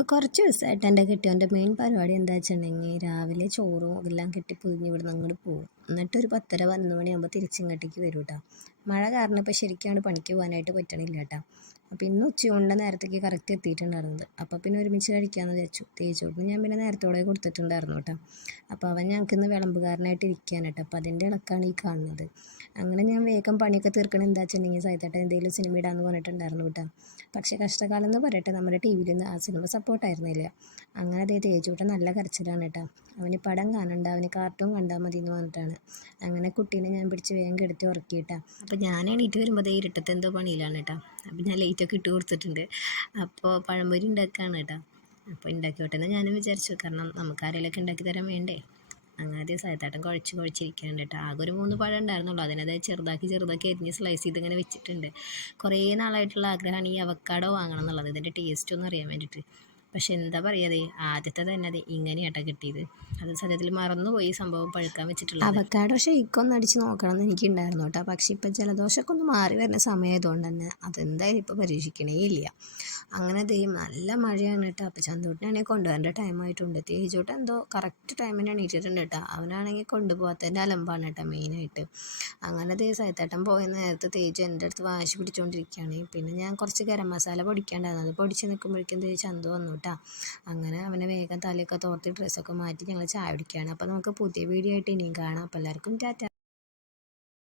ഇപ്പോൾ കുറച്ച് ദിവസമായിട്ട് എന്റെ കെട്ടിയവന്റെ മെയിൻ പരിപാടി എന്താ വെച്ചിട്ടുണ്ടെങ്കിൽ രാവിലെ ചോറും എല്ലാം കെട്ടി പൊതിഞ്ഞ് ഇവിടെ നിന്ന് അങ്ങോട്ട് പോകും എന്നിട്ട് ഒരു പത്തര പതിനൊന്ന് മണിയാകുമ്പോൾ തിരിച്ചിങ്ങോട്ടേക്ക് വരും കേട്ടോ മഴ കാരണം ഇപ്പോൾ ശരിക്കാണ് പണിക്ക് പോകാനായിട്ട് പറ്റണില്ല കേട്ടോ അപ്പോൾ ഇന്ന് ഉച്ചയൂണിന്റെ നേരത്തേക്ക് കറക്റ്റ് എത്തിയിട്ടുണ്ടായിരുന്നത്. അപ്പോൾ പിന്നെ ഒരുമിച്ച് കഴിക്കാമെന്ന് വിചാരിച്ചു. തേച്ചോട്ടിന് ഞാൻ പിന്നെ നേരത്തോടെ കൊടുത്തിട്ടുണ്ടായിരുന്നു കേട്ടോ അപ്പോൾ അവൻ ഞങ്ങൾക്ക് ഇന്ന് വിളമ്പുകാരനായിട്ട് ഇരിക്കുകയാണ് കേട്ടോ അപ്പോൾ അതിന്റെ ഇളക്കാണ് ഈ കാണുന്നത്. അങ്ങനെ ഞാൻ വേഗം പണിയൊക്കെ തീർക്കണം എന്താ വെച്ചിട്ടുണ്ടെങ്കിൽ സൈത്തേട്ടൻ എന്തെങ്കിലും സിനിമ ഇടാമെന്ന് പറഞ്ഞിട്ടുണ്ടായിരുന്നു കേട്ടോ പക്ഷേ കഷ്ടകാലം എന്ന് പറയട്ടെ നമ്മുടെ ടി വിയിൽ നിന്ന് ആ സിനിമ സപ്പോർട്ടായിരുന്നില്ല അങ്ങനെ അതേ തേജൂട്ടൻ നല്ല കരച്ചിലാണ് കേട്ടോ അവന് പടം കാണണ്ട അവന് കാർട്ടൂൺ കണ്ടാൽ മതി എന്ന് പറഞ്ഞിട്ടാണ്. അങ്ങനെ കുട്ടീനെ ഞാൻ പിടിച്ച് വേഗം കെടുത്തി ഉറക്കിയിട്ടാ. അപ്പോൾ ഞാൻ എണീറ്റ് വരുമ്പോൾ അതേ ഇരുട്ടത്ത് എന്തോ പണിയിലാണ് കേട്ടോ അപ്പോൾ ഞാൻ ലൈറ്റൊക്കെ ഇട്ട് കൊടുത്തിട്ടുണ്ട്. അപ്പോൾ പഴംപൊരി ഉണ്ടാക്കുകയാണ് കേട്ടോ അപ്പോൾ ഉണ്ടാക്കിയോട്ടെ എന്ന് ഞാനും വിചാരിച്ചു. കാരണം നമുക്ക് ആരെങ്കിലുമൊക്കെ ഉണ്ടാക്കി തരാൻ വേണ്ടേ. അങ്ങനെ അതേ സായത്താട്ടം കുഴച്ച് കുഴച്ചിരിക്കുന്നുണ്ട് കേട്ടോ ആകെ ഒരു മൂന്ന് പഴം ഉണ്ടായിരുന്നുള്ളൂ അതിനത് ചെറുതാക്കി ചെറുതാക്കി അരിഞ്ഞ് സ്ലൈസ് ചെയ്ത് ഇങ്ങനെ വെച്ചിട്ടുണ്ട്. കുറേ നാളായിട്ടുള്ള ആഗ്രഹമാണ് ഈ അവക്കാടോ വാങ്ങണം എന്നുള്ളത്. ഇതിന്റെ ടേസ്റ്റ് ഒന്ന് അറിയാൻ വേണ്ടിയിട്ട് പക്ഷെ എന്താ പറയുക ആദ്യത്തെ തന്നെ അത് ഇങ്ങനെയാട്ടോ കിട്ടിയത്. അത് സത്യത്തിൽ മറന്നുപോയി പോയി സംഭവം പഴുക്കാൻ വെച്ചിട്ടുള്ളത്. അവക്കാടോ ഷെയ്ക്കൊന്ന് അടിച്ച് നോക്കണം എന്ന് എനിക്കുണ്ടായിരുന്നു കേട്ടോ. പക്ഷെ ഇപ്പൊ ജലദോഷമൊക്കെ ഒന്ന് മാറി വരുന്ന സമയമായതുകൊണ്ട് തന്നെ അതെന്തായാലും ഇപ്പോൾ പരീക്ഷിക്കണേ ഇല്ല. അങ്ങനെ ദൈവം നല്ല മഴയാണ് കേട്ടോ. അപ്പൊ ചന്തോട്ടിനാണെങ്കിൽ കൊണ്ടുവരേണ്ട ടൈമായിട്ടുണ്ട് തേജോട്ട് എന്തോ കറക്റ്റ് ടൈമിന് എണീറ്റിട്ടുണ്ട് കേട്ടോ. അവനാണെങ്കിൽ കൊണ്ടുപോകാത്തതിന്റെ അലമ്പാണ് കേട്ടോ മെയിനായിട്ട് അങ്ങനെ ദേ സൈത്തേട്ടൻ പോയ നേരത്ത് തേജ് എന്റെ അടുത്ത് വാശി പിടിച്ചുകൊണ്ടിരിക്കുകയാണ് പിന്നെ ഞാൻ കുറച്ച് ഗരം മസാല പൊടിക്കാണ്ടായിരുന്നു. അത് പൊടിച്ച് നിൽക്കുമ്പോഴേക്കും തേജ് ചന്തു വന്നു കേട്ടോ. അങ്ങനെ അവനെ വേഗം തലയൊക്കെ തോർത്തി ഡ്രസ്സൊക്കെ മാറ്റി ഞങ്ങൾ ചായ കുടിക്കുകയാണ്. അപ്പോൾ നമുക്ക് പുതിയ വീഡിയോ ആയിട്ട് ഇനിയും കാണാം. അപ്പോൾ എല്ലാവർക്കും ടാറ്റ.